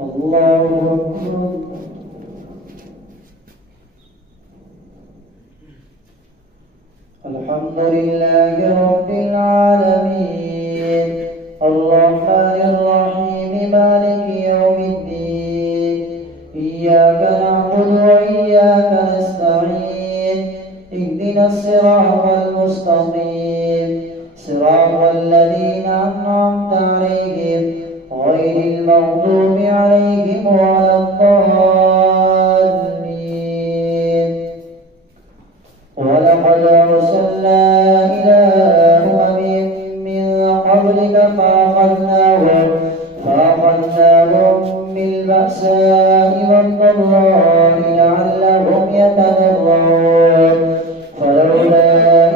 الله أكبر. الحمد لله رب العالمين الرحمن الرحيم مالك يوم الدين إياك نعبد وإياك نستعين اهدنا الصراط المستقيم صراط الذين أنعمت عليهم غير المغضوب عليهم ولا الضالين. ولقد أرسلنا إلى أمم من قبلك فأخذناهم بالبأساء والضراء لعلهم يتضرعون فلولا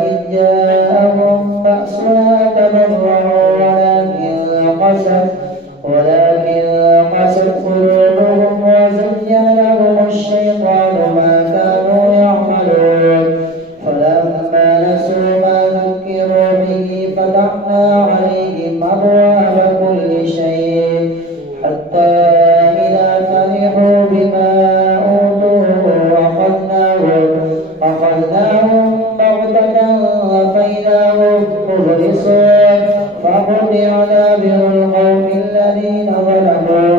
إذ جاءهم بأسنا تضرعوا ولكن قست قلوبهم وزين لهم الشيطان ما كانوا يعملون فلما نسوا ما ذكروا به فتحنا عليهم أبواب كل شيء حتى إذا فرحوا بما أوتوا أخذناهم بغتة فإذا هم مبلسون فقطع دابر القوم الذين ظلموا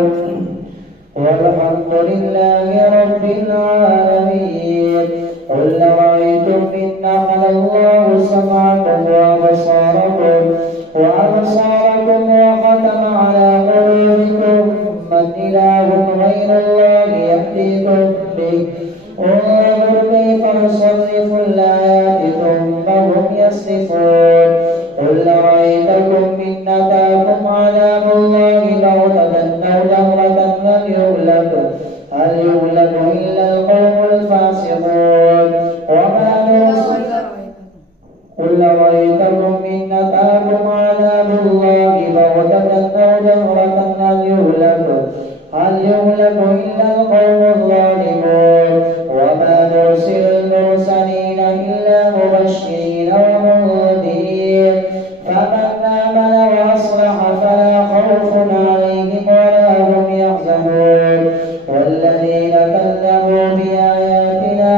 والحمد لله رب العالمين. قل رأيتم إن أخذ الله سمعكم وأبصاركم وختم على قلوبكم من إله غير الله يهديكم به انظر كيف نصرف الآيات ثم هم يصرفون. قل رأيتكم إن أتاكم عذاب الله بغتة أو جهرة هل يهلك إلا القوم الفاسقون قل رأيتكم إن أتاكم عذاب الله بغتة أو جهرة هل يهلك إلا القوم الظالمون وما نرسل المرسلين إلا مبشرين ومنذرين فمن آمن وأصلح فلا خوف عليهم ولا هم يحزنون والذين كذبوا بآياتنا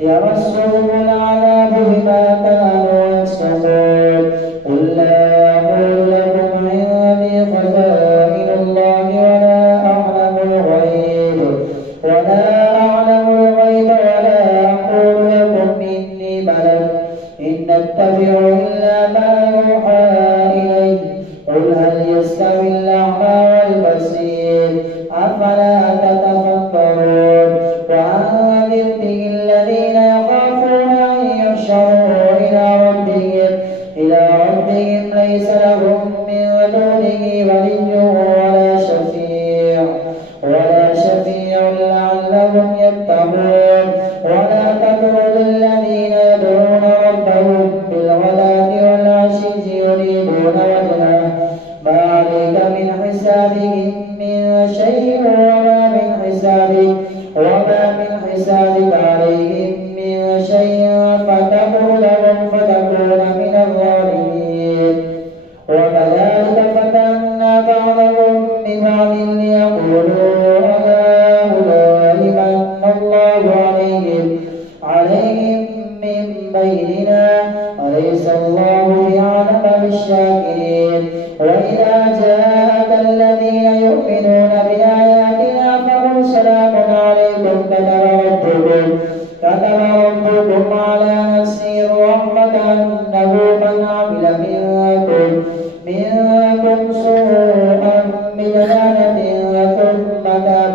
يمسهم العذاب بما كانوا يفسقون. قل لا أقول لكم عندي خزائن الله ولا أعلم الغيب ولا أقول لكم إني ملك إن أتبع إلا ما يوحى إلي. قل هل يستوي الأعمى والبصير أفلا تتفكرون. وأنذر به الذين يخافون أن يحشروا إلى ربهم ليس لهم من دونه ولي ولا شفيع لعلهم يتقون. ولا تطرد الذين يدعون ربهم بالغداة والعشي يريدون وجهه ما عليك من حسابهم من شيء وما من حسابك عليهم من شيء فتكون من الظالمين. وكذلك فتنا بعضهم ببعض ليقولوا هؤلاء من الله عليهم من بيننا أليس الله بأعلم بالشاكرين. وإذا جاءك الذين يؤمنون بآياتنا فقل سلام عليكم كتب ربكم على نفسه الرحمة أنه من عمل منكم سوءا بجهالة ثم تاب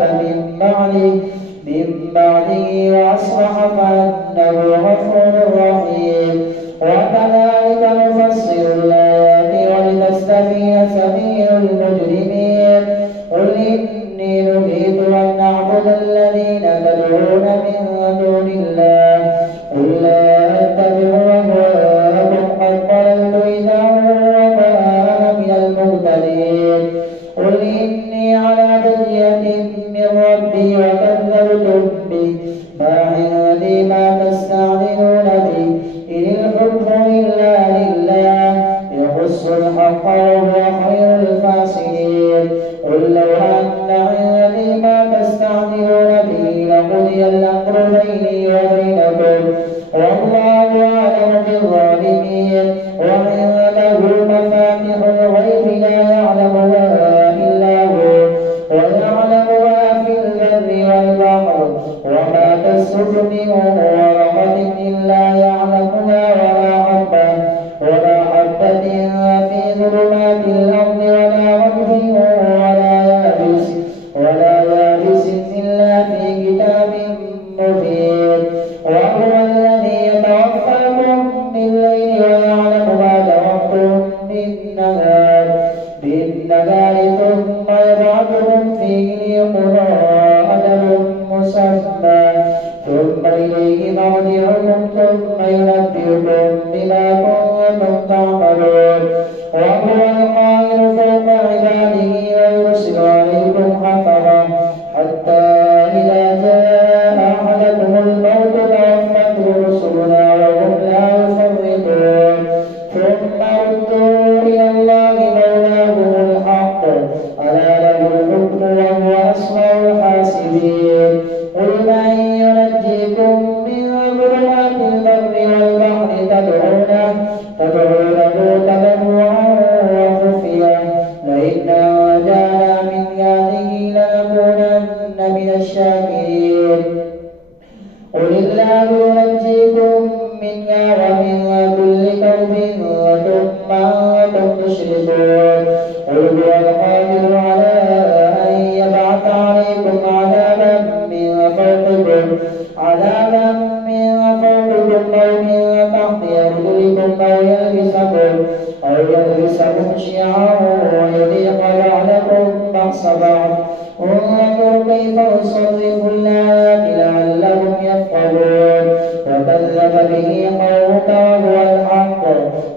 من بعده وأصلح فأنه غفور رحيم. وكذلك نفصل الآيات ولتستبين سبيل المجرمين. قل إني نهيت أن أعبد الذين تدعون من دون الله قل لا أتبع أهواءكم قد ضللت إذا وما أنا من المهتدين. قل إني على بينة من ربي وكذبتم به ما عندي ما تستعجلون به إن الحكم إلا لله يقص الحق وهو خير الفاسدين. بالنهار ثم يبعثكم فيه ليقضى أجل مسمى ثم إليه مرجعكم ثم ينبئكم بما كنتم تعملون وهو القاهر فوق عباده ويرسل عليكم حفظا حتى إذا جاء أحدكم الموت توفته رسلنا وهم لا يفرطون ثم ردوا إلى الله مولاهم الحق ألا له الحكم وهو أسرع الحاسبين قل من ينجيكم من ظلمات البر والبحر تدعونه تضرعا وخفيا لئن أنجانا من هذه لنكونن من الشاكرين قل الله ينجيكم منها ومن كل كرب ثم أنتم تشركون قل هو القادر على أن يبعث عليكم عذابا من فوقكم أو من تحت أرجلكم أو يلبسكم شيعا ويذيق بعضكم بأس بعض انظر كيف نصرف الآيات لعلهم يفقهون وكذب به قومك وهو الحق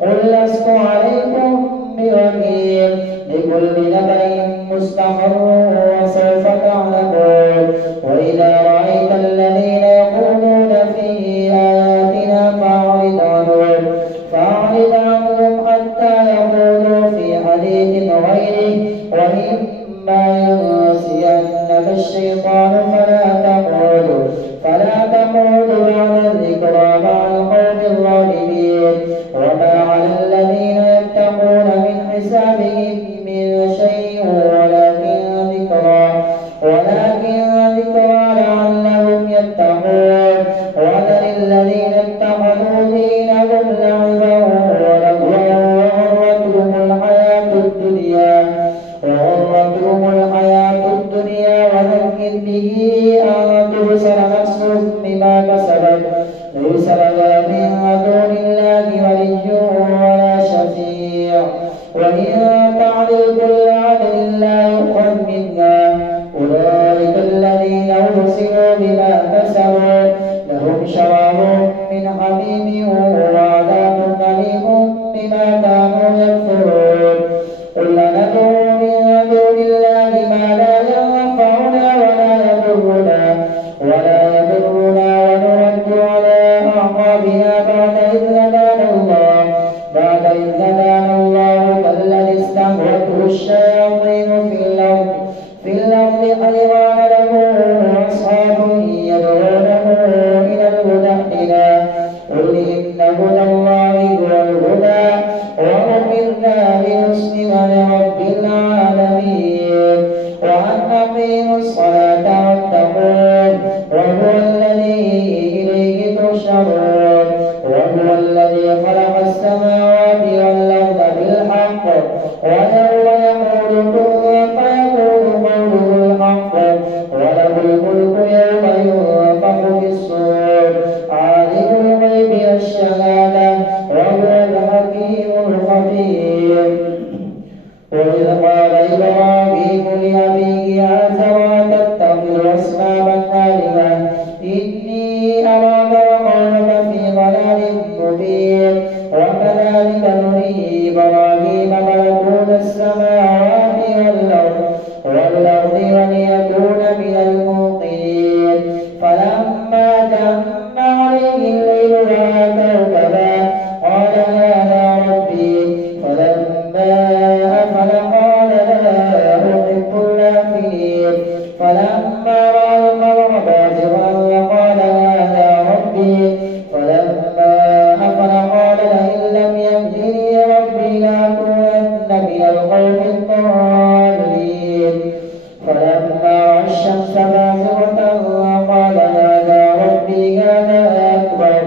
قل لست عليكم بوكيل لكل نبأ مستقر وسوف تعلمون وإذا رأيت الذين يقولون في آياتنا فأعرض عنهم حتى يقولوا في حديث غيره وإما ينسينك الشيطان فلا تقعد بعد الذكرى مع القوم الظالمين وما على الذين يتقون من حسابهم من شيء ولكن ذكرى لعلهم يتقون وذر الذين اتخذوا دينهم لعبا ولهوا وغرتهم الحياة الدنيا وذكر به أن تبصر نفس بما كسبت ليس لها من دون الله ولي ولا شفيع وإن تعدل كل عدل لا يؤخذ منها أولئك الذين أبصروا بما كسبوا لهم شراب من حميم وعذاب أليم بما كانوا يكفرون قل ندعو من دون الله ما لا ينفعنا ولا يضرنا ونرد على أعقابنا بعد إذ هدانا الله كالذي استهوته الشياطين في الأرض حيران له أصحاب يدعونه إلى الهدى ائتنا قل إن هدى الله هو الهدى وأمرنا لنسلم لرب العالمين وأن أقيموا الصلاة واتقوه وهو الذي إليه تحشرون وهو الذي خلق السماوات والأرض بالحق ويوم يقول كن فيكون قوله الحق وله الملك يوم ينفخ في الصور عالم الغيب والشهادة وهو الحكيم الخبير وإذ قال إبراهيم لأبيه آزر أتتخذ أصناما آلهة إني أراك وقومك في ضلال مبين وكذلك نري إبراهيم ملكوت السماوات والأرض وليكون من الموقنين فلما جن عليه الليل رأى كوكبا قال هذا ربي فلما أفل قال لا أحب الآفلين فلما رأى القمر بازغا قال هذا ربي فلما أفل قال لئن لم يهدني ربي لأكونن من القوم الضالين فلما رأى الشمس بازغة قال هذا ربي هذا أكبر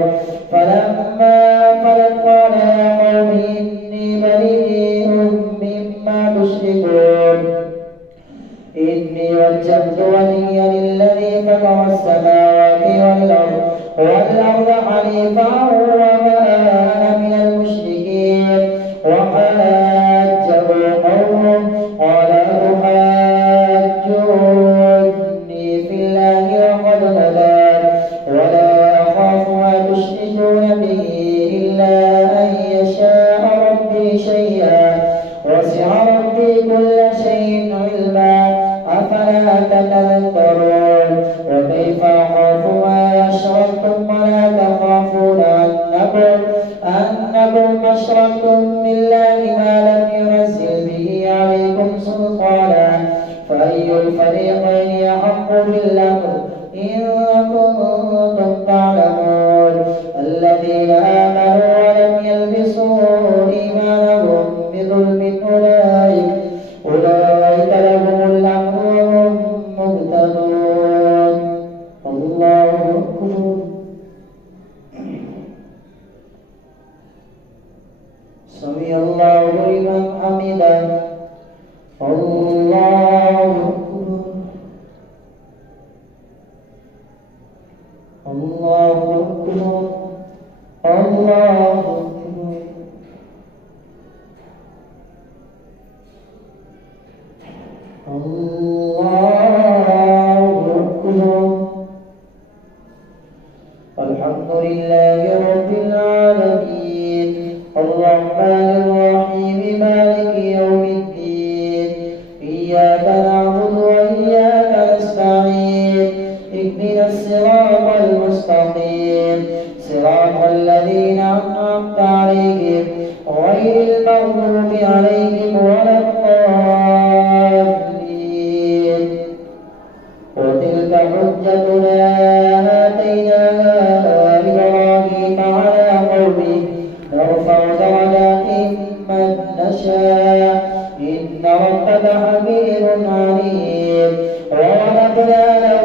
فلما أفلت قال يا قوم إني بريء مما تشركون إني وجهت وجهي للذي فطر السماوات والأرض حنيفا وما أنا من المشركين وقال حاجه قومه قال أتحاجوني في الله وقد هدان ولا أخاف ما تشركون به إلا أن يشاء ربي شيئا وسع ربي كل شيء علما أفلا تتذكرون وكيف أخاف ما أشركتم ولا تخافون أنكم أشركتم بالله ما لم ينزل به عليكم سلطانا فأي الفريقين أحق بالأمر إن كنتم تعلمون الذين آمنوا ولم يلبسوا إيمانهم بظلم أولئك لهم الأمن وهم مهتدون الله أكبر سمع الله لمن حمده الله أكبر الله أكبر الله أكبر الله أكبر الحمد لله رب العالمين الرحمن الرحيم مالك يوم الدين إياك نعبد وإياك نستعين اهدنا الصراط المستقيم صراط الذين أنعمت عليهم غير المغضوب عليهم ولا الضالين وتلك حجتنا آتيناها إبراهيم على قومه نرفع درجات من نشاء إن ربك حكيم عليم ووهبنا له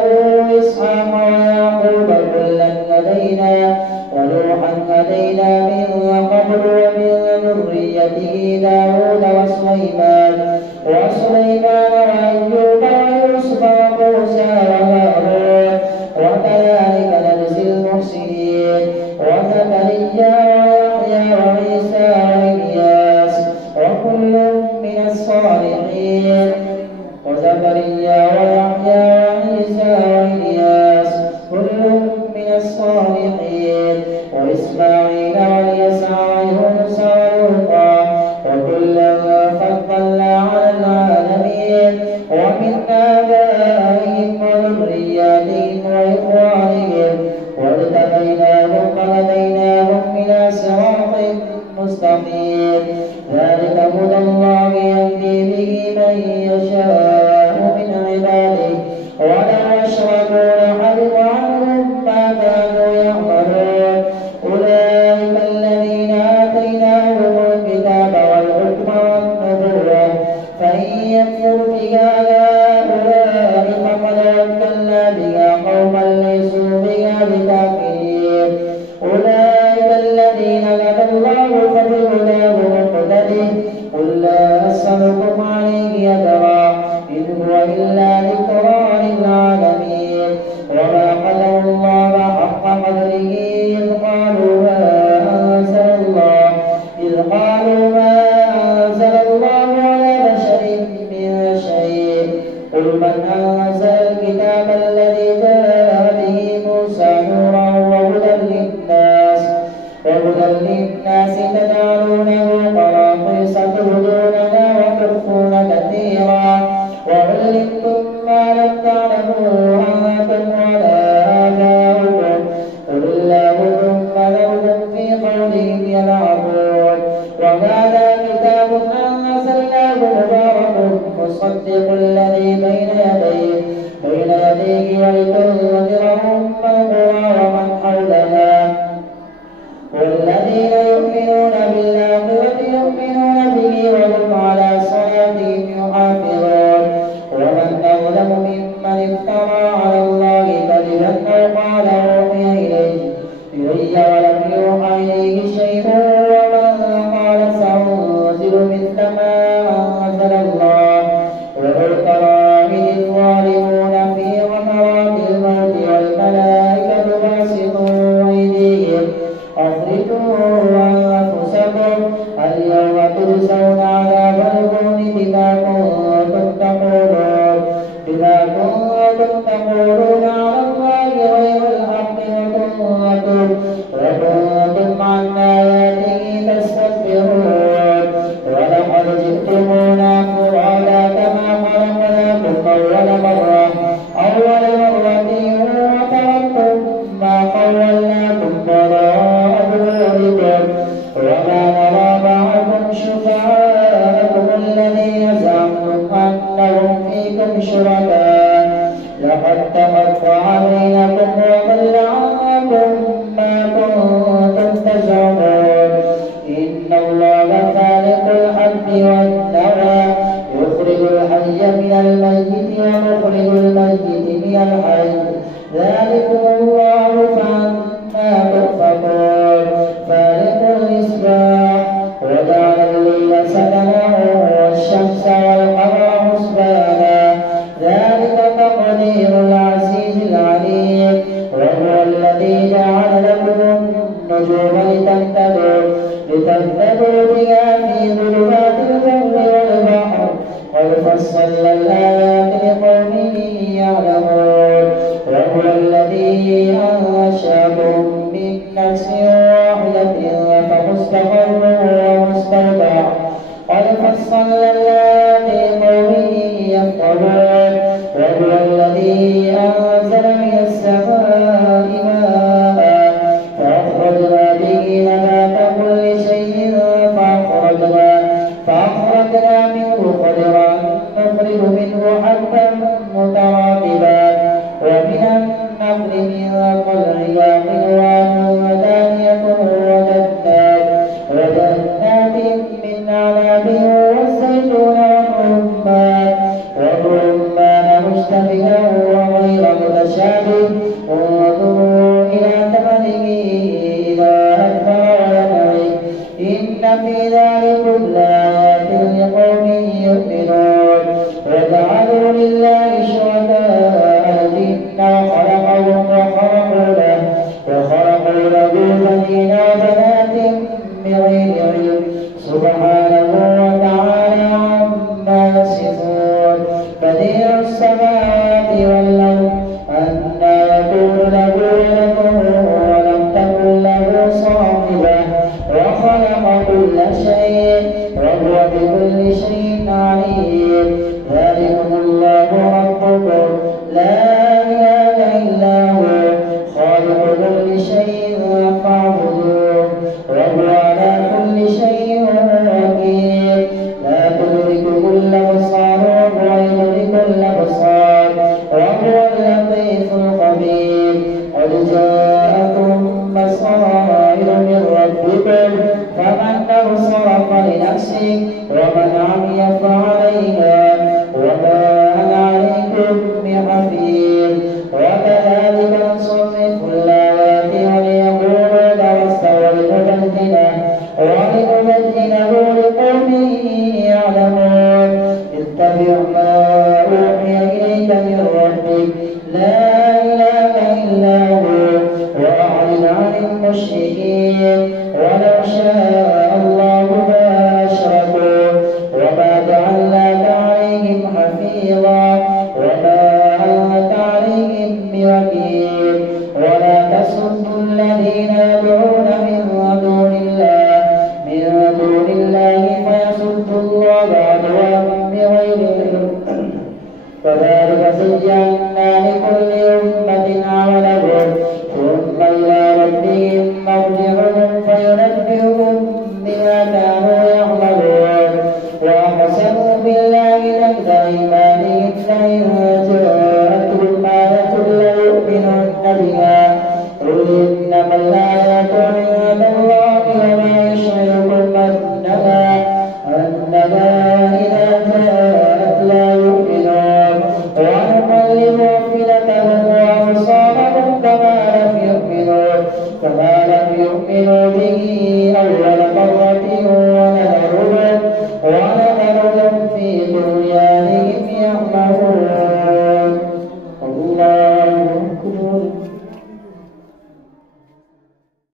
إسحاق ويعقوب كلا هدينا ونوحا هدينا من قبل ومن ذريته داود وسليمان وأيوب ويوسف وموسى وهارون وكذلك نجزي المحسنين وزكريا ويحيى وعيسى وإلياس وكل من الصالحين وزكريا ويحيى وعيسى وإلياس كل من الصالحين وإسماعيل واليسع ويونس ولوطا وكلا فضلنا على العالمين ومن آبائهم وذرياتهم وإخوانهم واجتبيناهم فهديناهم إلى صراط مستقيم ذلك هدى الله يهدي به من يشاء من عباده ولو أشركوا لحبط عنهم ما كانوا يعملون أولئك الذين آتيناهم الكتاب والحكم والنبوة فإن يكفر بها هؤلاء فقد وكلنا بها قوما ليسوا بها بكافرين أولئك الذين هدى الله فبهداه مقتده قل لا أسألكم عليه أجرا إن هو إلا ذكرى للعالمين وما قدروا الله حق قدره إذ قالوا ما أنزل الله على بشر من شيء قل من أنزل الكتاب الذي جاء به موسى نورا وهدى للناس تجعلونه قراطيس تبدونها وجدنا منه قدرا نخرج منه حبا متراكبا ومن النخل من طلعها قنوان دانية وجنات من أعناب والزيتون والرمان مشتبها وغير متشابه انظروا إلى ثمره إذا أثمر ونعم إن في ذلك لآيات لقوم يؤمنون وجعلوا لله شركاء الجن وخلقهم وخرقوا له بنين وبنات بغير علم سبحانه وتعالى عما يصفون بديع السماوات والأرض أنى يكون له ولد ولم تكن له صاحبة وخلق كل شيء وهو بكل شيء عليم ذلكم الله ربكم لا إله إلا هو خالق كل شيء فاعبدوه وهو على كل شيء وكيل لا تدركه الأبصار وهو يدرك الأبصار وهو اللطيف الخبير قد جاءكم بصائر من ربكم فمن أبصر فلنفسه ومن عمي